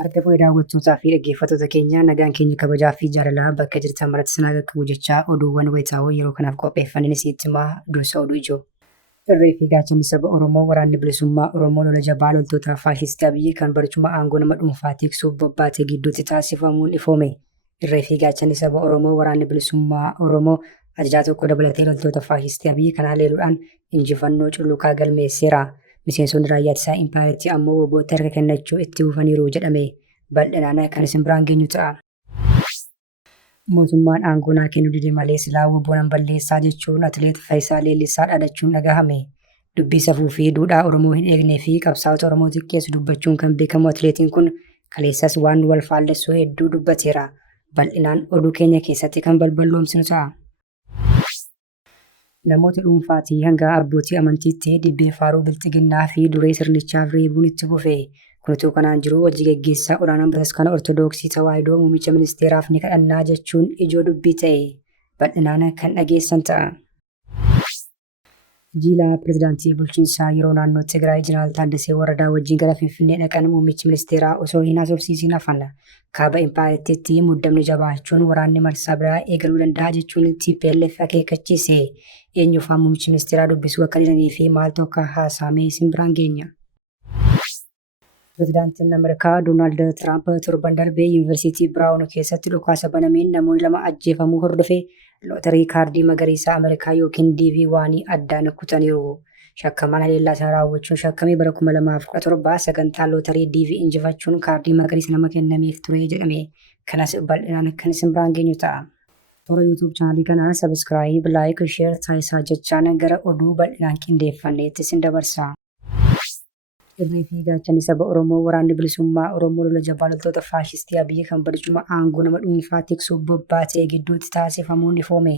Harka fuudhee daawwattootaa fi dhaggeeffattoota keenya nagaan keenya kabajaa fi jaalalaa bakka jirtan maratti sinaa qaqqabu jechaa oduuwwan wayitaawoo yeroo kanaaf qopheeffannee isinitti himaa dursa oduu ijoo. Irree fi gaachanni saba Oromoo waraanni bilisummaa Oromoo lola jabaa loltoota faashistii Abiyyi kan barcuma aangoo nama dhuunfaa tiksuuf bobbaatee gidduutti taasifamuun ifoome. Irree fi gaachanni saba Oromoo waraanni bilisummaa Oromoo ajajaa tokko dabalatee loltoota faashistii Abiyyi kana haleeluudhaan injifannoo culluqaa galmeesseera. Miseensonni raayyaa ittisaa impaayirtii ammoo wobboota harka kennachuu itti fufaniiru jedhame. Bal'inaan kan isin biraan geenyu ta'a. Mootummaan aangoo naa kennuu dide malee silaa wobboon balleessaa jechuun atileet Faayisaa Leellisaa dhaadachuun dhagahame. Dubbii safuu fi duudhaa Oromoo hin eegnee fi qabsaa'ota Oromoo xiqqeessu dubbachuun kan beekamu atileetiin kun kaleessas waan wal faallessu hedduu dubbateera. Bal'inaan oduu keenya keessatti kan balballoomsinu ta'a. Namoota dhuunfaatii hanga abbootii amantiitti dibbee faaruu bilxiginnaa fi duree sirnichaaf reebuun itti fufe. Kunis kanaan jiru hojii gaggeessaa olaanaan Bataskaana Ortoodooksii Tawaahidoo muummicha ministeeraaf ni kadhannaa jechuun ijoo dubbii ta'e. Bal'inaan kan dhageessan ta'a. Jiilaa pirezidaantii bulchiinsaa yeroo naannoo Tigraay Jeneraal Taaddasee Waradaa wajjin gara Finfinnee dhaqan muummichi ministeeraa osoo hin haasofsiisin hafan. Kaaba impaayirtiitti muddamni jabaachuun waraanni marsaa biraa eegaluu danda'a jechuun TPLF akeekkachiise. Eenyuufaa muummichi ministeeraa dubbisuu akka didanii fi maaltu akka haasa'ame isin biraan geenya. Pirezidaantiin Ameerikaa Doonaald Tiraamp torban darbee Yuunivarsiitii Biraawun keessatti dhukaasa banameen namoonni 2 ajjeefamuu hordofee lootarii kaardii magariisaa Ameerikaa yookiin DV1 addaan kutaniiru. Shakkamaan haleellaa sana raawwachuun shakkamee bara 2017 sagantaa lootarii DV injifachuun kaardii magariisa nama kennameef ture jedhame. Kanas bal'inaan kan isin biraan geenyu ta'a. Toora YouTube chaanalii kanaa sabiskiraayib, laayik, sheer taasisaa jechaan gara oduu bal'inaan qindeeffanneetti isin dabarsa. Irree fi gaachanni saba Oromoo waraanni bilisummaa Oromoo lola jabaa loltoota faashistii Abiyyi kan barcuma aangoo nama dhuunfaa tiksuuf bobbaatee gidduutti taasifamuun ifoome.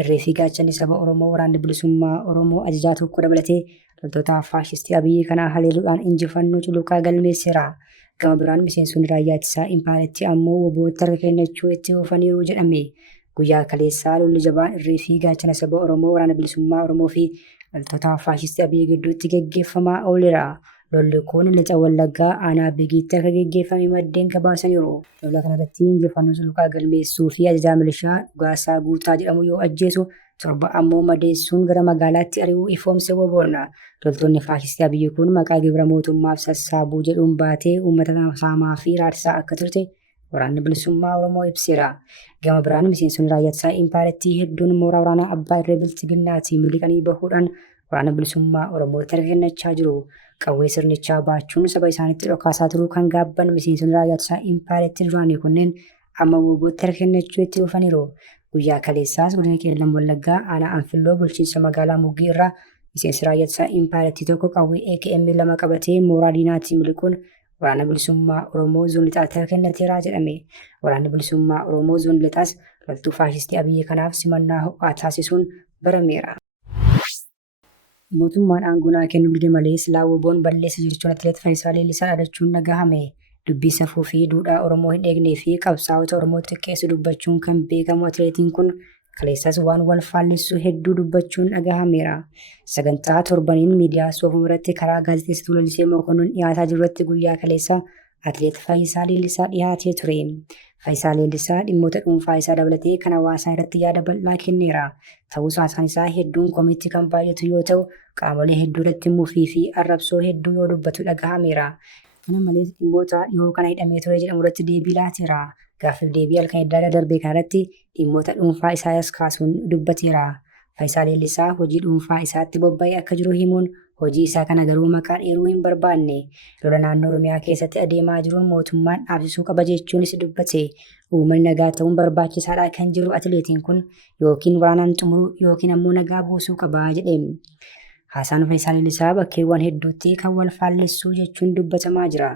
Irree fi gaachanni saba Oromoo waraanni bilisummaa Oromoo ajajaa tokko dabalatee loltoota faashistii Abiyyi kana haleeluudhaan injifannoo culluqaa galmeesseera. Gama biraan miseensonni raayyaa ittisaa impaayirtii ammoo wobboota harka kennachuu itti fufaniiru jedhame. Guyyaa kaleessaa lolli jabaan irree fi gaachana saba Oromoo waraana bilisummaa Oromoo fi loltoota faashistii Abiyyi gidduutti gaggeeffamaa ooleera. Lolli kun lixa Wallaggaa aanaa Beegiitti akka gaggeeffame maddeen gabaasaniiru. Lola kanarratti injifannoo culluqaa galmeessuu fi ajajaa milishaa Dhugaasaa Guutaa jedhamu yoo ajjeesu 7 ammoo madeessuun gara magaalaatti ari'uu ifoomse woboonna. Loltoonni faashistii Abiyyi kun maqaa gibira mootummaaf sassaabuu jedhuun baatee uummata saamaa fi raarsaa akka turte waraanni bilisummaa Oromoo ibseera. Gama biraan miseensonni raayyaa ittisaa impaayirtii hedduun mooraa waraanaa Abbaa Irree Bilxiginnaatiin miliqanii bahuudhaan waraana bilisummaa Oromootti harka kennachaa jiru. Qawwee sirnichaa baachuun saba isaaniitti dhokaasaa turuu kan gaabban miseensonni raayyaa ittisaa impaayirtii duraanii kunneen amma wobbootti harka kennachuu itti fufaniiru. Guyyaa kaleessaas godina Qeellam Wallaggaa aanaa Anfilloo bulchiinsa magaalaa Muggii irraa miseensi raayyaa ittisaa impaayirtii tokko qawwee AKM 2 qabatee mooraa diinaatiin miliquun waraana bilisummaa Oromoo zoon lixaatti harka kennateera jedhame. Waraanni bilisummaa Oromoo zoon lixaas loltuu faashistii Abiyyi kanaaf simannaa ho'aa taasisuun barameera. Mootummaan aangoo naa kennuu dide malee silaa woboon balleessa jechuun atileet Faayisaa Leellisaa dhaadachuun dhagahame. Dubbii safuu fi duudhaa Oromoo hin eegnee fi qabsaa'ota Oromoo xiqqeessu dubbachuun kan beekamu atileetiin kun kaleessas waan wal faallessu hedduu dubbachuun dhagahameera. Sagantaa torbaniin miidiyaa soofuma irratti karaa gaazexeessituu Lalisee Mokonnon dhiyaataa jirutti guyyaa kaleessaa atileet Faayisaa Leellisaa dhiyaatee ture. Faayisaa Leellisaa dhimmoota dhuunfaa isaa dabalatee kan hawaasaa irratti yaada bal'aa kenneera. Ta'us haasaan isaa hedduun komiitti kan baay'atu yoo ta'u qaamolee hedduu irratti mufii fi arrabsoo hedduu yoo dubbatu dhagahameera. Kana malees dhimmoota dhiyoo kana hidhamee ture jedhamu irratti deebii laateera. Gaaffiif deebii halkan edda darbee kanarratti dhimmoota dhuunfaa isaas kaasuun dubbateera. Faayisaa Leellisaa hojii dhuunfaa isaatti bobba'ee akka jiru himuun hojii isaa kana garuu maqaa dheeruu hin barbaanne. Lola naannoo Oromiyaa keessatti adeemaa jiruun mootummaan dhaabsisuu qaba jechuunis dubbate. Uummanni nagaa ta'uun barbaachisaadha kan jiru atileetiin kun yookiin waraanaan xumuruu yookiin ammoo nagaa buusuu qaba jedhe. Haasaan Faayisaa Leellisaa bakkeewwan hedduutti kan wal faallessuu jechuun dubbatamaa jira.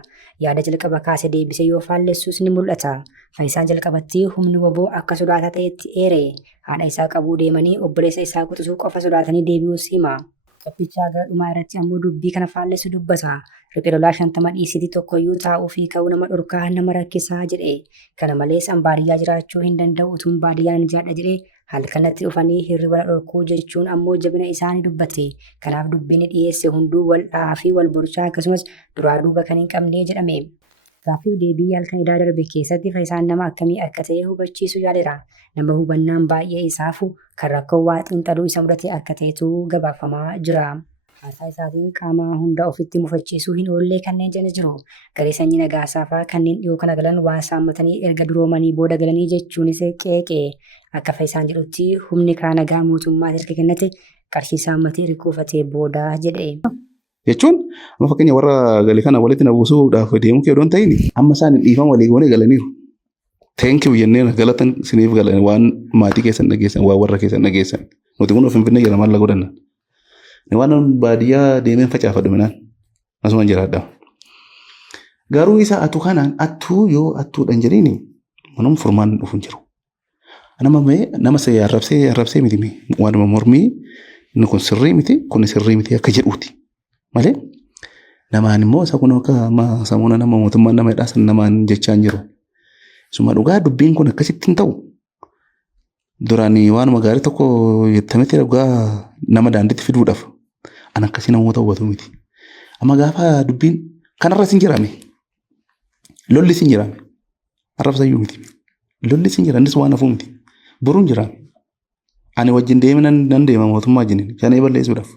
Yaada jalqaba kaase deebisee yoo faallessuus ni mul'ata. Faayisaan jalqabatti humni woboo akka sodaata ta'etti eere. Haadha isaa qabuu deemanii obboleessa isaa quxisuu qofa sodaatanii deebi'uus hima. Qabbichaa gara dhumaa irratti ammoo dubbii kana faallessu dubbata. Riphee lolaa 50 dhiisitii tokkoyyuu taa'uu fi ka'uu nama dhorkaa nama rakkisaa jedhe. Kana malees baadiyyaa jiraachuu hin danda'u utuun baadiyyaan jiraadha jedhe halkanatti dhufanii hirriba dhorkuu jechuun ammoo jabina isaanii dubbate. Kanaaf dubbiin dhiyeesse hunduu wal dhahaa fi wal borchaa akkasumas duraa duuba kan hin qabne jedhame. Gaaffii deebii halkan idaa darbe keessatti Faayisaan nama akkamii akka ta'e hubachiisuu yaaleera. Nama hubannaan baay'ee isaafu kan rakkoo waa xiinxaluu isa mudate akka ta'etu gabaafamaa jira. Haasaa isaatiin qaama hunda ofitti mufachiisuu hin oollee kanneen jedhan jiru. Garee sanyii Nagaasaa fa'aa kanneen dhiyoo kana galan waan saammatanii erga duroomanii booda galanii jechuunis qeeqee. Akka Faayisaan jedhutti humni karaa nagaa mootummaa erga kennate qarshii saammatee rikoofatee booda jedhe. Jechuun amma fakkeenya warra galee kana walitti na buusuudhaaf deemu kee odoon ta'in amma isaan dhiifama walii goonee galaniiru. Thank you jennee galatan siniif galan waan maatii keessan dhageessan waan warra keessan dhageessan. Nuti kun of Finfinnee jala maal godhanna. Ni waan baadiyyaa deemeen facaafadhu minaan asuma jiraadha. Garuu isa atu kanaan attuu yoo attuudhaan jedhiini manum furmaan dhufu jiru. Nama sa arrabsee miti waanuma mormii inni kun sirrii miti kun sirrii miti akka jedhuuti. Malee namaan immoo isa kun akka sammuu nama mootummaan nama hidhaasan namaan jechaan jiru. Suma dhugaa dubbiin kun akkasitti hin ta'u. Duraanii waanuma gaarii tokko yettametti dhugaa nama daandiitti fiduudhaaf an akkasii namoota hubatu miti. Amma gaafa dubbiin kanarras hin jirame. Lollis hin jirame. Arrabsayyuu miti. Lollis hin jirannis waan hafuu miti. Boruun jirame. Ani wajjin deemee nan deema mootummaa wajjin shanee balleessuudhaaf.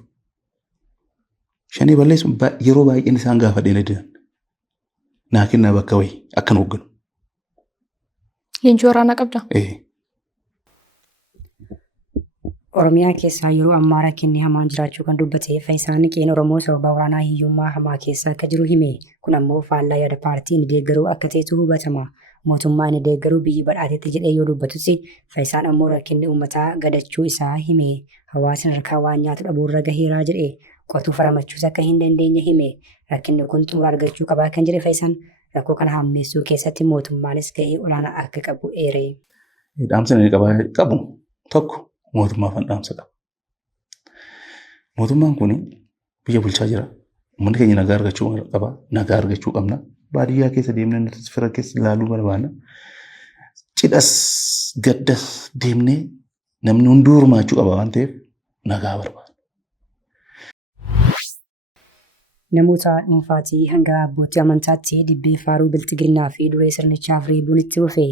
Shanii balleessuun yeroo baay'een isaan gaafa dheedan. Naa kennaa bakka wayii akkan hoogganu. Leenjii waraanaa qabda? Oromiyaa keessaa yeroo ammaa rakkinni hamaan jiraachuu kan dubbate Faayisaan qe'een Oromoo sababa waraanaa hiyyummaa hamaa keessa akka jiru hime. Kun ammoo faallaa yaada paartii inni deeggaruu akka ta'etu hubatama. Mootummaa inni deeggaruu biyyi badhaatetti jedhee yoo dubbatus Faayisaan ammoo rakkinni uummataa gadachuu isaa hime. Hawaasni harkaa waan nyaatu dhabuurra gaheeraa jedhe. Qotuu faramachuus akka hin dandeenye hime. Rakkinni kun xumura argachuu qabaa kan jedhe Faayisaan rakkoo kana hammeessuu keessatti mootummaanis gahee olaanaa akka qabu eere. Dhaamsa inni qabu tokko mootummaaf dhaamsa qaba. Mootummaan kun biyya bulchaa jira. Uummanni keenya nagaa argachuu qaba. Nagaa argachuu qabna. Baadiyyaa keessa deemnee fira keessa ilaaluu barbaanna. Cidhas gaddas deemnee namni hunduu hirmaachuu qaba waan ta'eef nagaa barbaada. Namoota dhuunfaatii hanga abbootii amantaatti dibbee faaruu biltiginnaa fi duree sirnichaaf reebuun itti dhufe.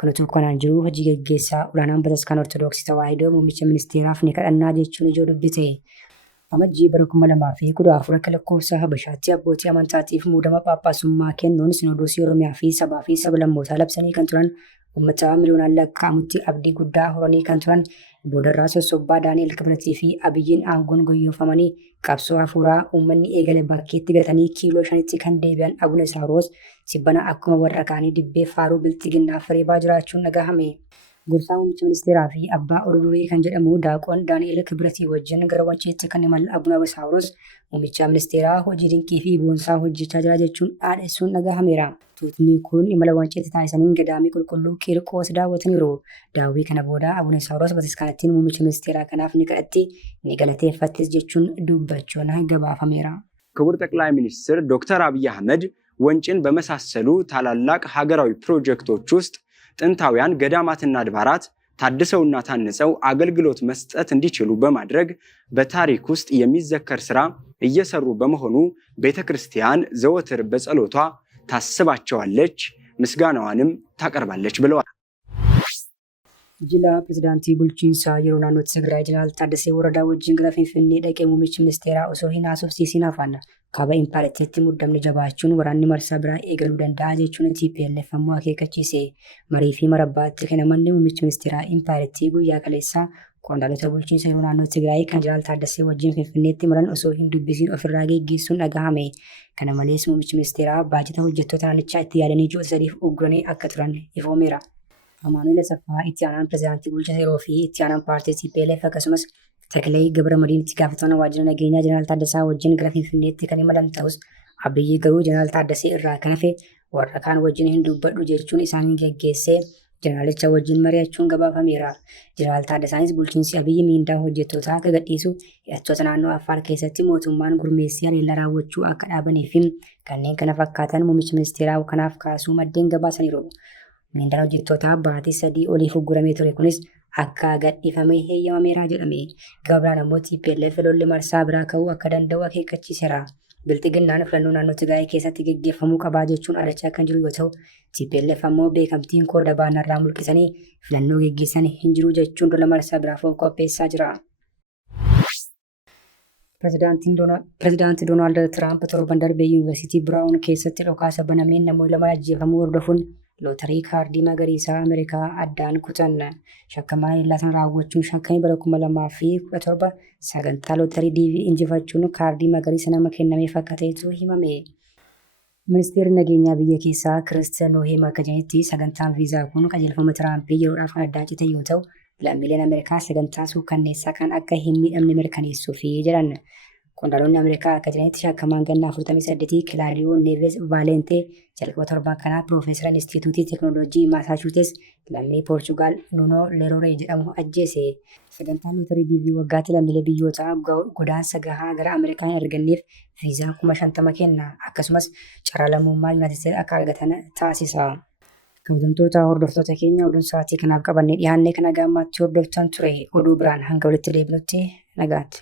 Kunutu kanaan jiru hojii gaggeessaa olaanaan Bataskaana Ortoodooksii Tawaahidoo muummicha ministeeraaf ni kadhannaa jechuun ijoo dubbite. Amajjii bara 2014 akka lakkoofsa Habashaatti abbootii amantaatiif muudama phaaphaasummaa kennuun Sinodoosii Oromiyaa fi sabaa fi sab-lammootaa labsanii kan turan uummata miliyoonaan lakkaa'amutti abdii guddaa horanii kan turan boodarraa sossobbaa Daani'el Kibritii fi Abiyyiin aangoon guyyoofamanii qabsoo hafuuraa uummanni eegale bakkeetti gatanii kiiloo 5tti kan deebi'an Abuna Isaaroos sibbana akkuma warra kaanii dibbee faaruu biltiginnaaf reebaa jiraachuun dhagahame. Gorsaa muummicha ministeeraa fi abbaa Odudurii kan jedhamu Daaqoon Daani'el Kibritii wajjin gara Wanciitti kan imalle Abuna Isaaroos muummicha ministeeraa hojii dinqii fi boonsaa hojjechaa jira jechuun dhaadheessuun dhagahameera. Tuutni kun imala Wanciitti taasisaniin gadaamii qulqulluu Qiirqoos daawwataniiru. Daawwii kana booda Abuna Isaaroos Bataskaanattiin muummicha ministeeraa kanaaf ni kadhatti ni galateeffattis jechuun dubbachuun gabaafameera. ክቡር ጠቅላይ ሚኒስትር ዶክተር አብይ አህመድ ወንጭን በመሳሰሉ ታላላቅ ሀገራዊ ፕሮጀክቶች ውስጥ ጥንታውያን ገዳማትና አድባራት ታድሰውና ታንጸው አገልግሎት መስጠት እንዲችሉ በማድረግ በታሪክ ውስጥ የሚዘከር ስራ እየሰሩ በመሆኑ ቤተክርስቲያን ዘወትር በጸሎቷ ታስባቸዋለች ምስጋናዋንም ታቀርባለች ብለዋል። Jila pirezidaantii bulchiinsaa yeroo naannoo Tigraay Jeneraal Taaddasee Waradaa wajjin gara Finfinnee dhaqee muummichi ministeeraa osoo hin haasofsiisin hafan kaaba impaaretiitti muddamni jabaachuun waraanni marsaa biraa eegaluu danda'a jechuun TPLF ammoo akeekkachiise. Marii fi marabbaatti kennamanni muummichi ministeeraa impaaretii guyyaa kaleessaa qondaalota bulchiinsa yeroo naannoo Tigraay kan Jeneraal Taaddasee wajjin Finfinneetti maran osoo hin dubbisiin ofirraa geggeessuun dhagahame. Kana malees muummichi ministeeraa baajata hojjettoota naannichaa itti yaadanii ji'oota sadiif ugguranii akka turan ifoomeera. Amaanuel Asaffaa itti aanaan pirezidaantii bulchiinsa yeroo fi itti aanaan paartii TPLF akkasumas Takilee Gabramadiin itti gaafatamaa waajjira nageenyaa Jeneraal Taaddasaa wajjin gara Finfinneetti kan imalan ta'us Abiyyi garuu Jeneraal Taaddasee irraa kan hafe warra kaan wajjin hin dubbadhu jechuun isaanii geggeessee jeneraalicha wajjin mari'achuun gabaafameera. Jeneraal Taaddasaanis bulchiinsi Abiyyi miindaa hojjettootaa akka gadhiisu hidhattoota naannoo Affaar keessatti mootummaan gurmeessee haleellaa raawwachuu akka dhaabanii fi kanneen kana fakkaatan muummicha ministeeraa kanaaf kaasuu maddeen gabaasaniiru. Miindaan hojjettootaa baatii 3 oliif ugguramee ture kunis akka gadhiifamee heeyyamameera jedhame. Gabraan ammoo TPLF lolli marsaa biraa ka'uu akka danda'u akeekkachiiseera. Bilxiginnaan filannoo naannoo Tigraay keessatti gaggeeffamuu qabaa jechuun adachaa kan jiru yoo ta'u, TPLF ammoo beekamtiin kooda baanarraa mulqisanii filannoo gaggeessan hin jiru jechuun lola marsaa biraaf qopheessaa jira. Pireezidaantii Doonaald Tiraamp torban darbee Yuunivarsiitii Biraawun keessatti dhukaasa banameen namoonni 2 ajjeefamuu hordofuun lootarii kaardii magariisaa Ameerikaa addaan kutan. Shakkamaa illaasan raawwachuun shakkamii bara 2017 sagantaa lootarii DV injifachuun kaardii magariisa nama kennameef akka ta'etu himame. Ministeerri nageenyaa biyya keessaa Kiristiyaan Nooheem akka jedhetti sagantaan viizaa kun qajeelfama Tiraampii yeroodhaaf kan addaan cite yoo ta'u, lammiileen Ameerikaa sagantaa suukanneessaa kan akka hin miidhamne mirkaneessuufi jedhan. Qondaaltonni Ameerikaa akka jedhanitti shakkamaan ganna 48 Kilaariyoo Neeves Vaalentee jalqaba torban kanaa Piroofeesara Inistituutii Teekinooloojii Maasaachuuseets lammii Poorchugaal Nuno Lerooree jedhamu ajjeese. Sagantaan lootarii DV waggaatti lammiilee biyyoota godaansa gahaa gara Ameerikaa hin arganneef viizaa 50,000 kenna. Akkasumas carraa lammummaa Yuunaayitid Isteetsi akka argatan taasisa. Kabajamtoota hordoftoota keenya oduun sa'aatii kanaaf qabannee dhiyaannee kana gammaatti hordoftan ture. Oduu biraan hanga walitti deebinutti nagaatti.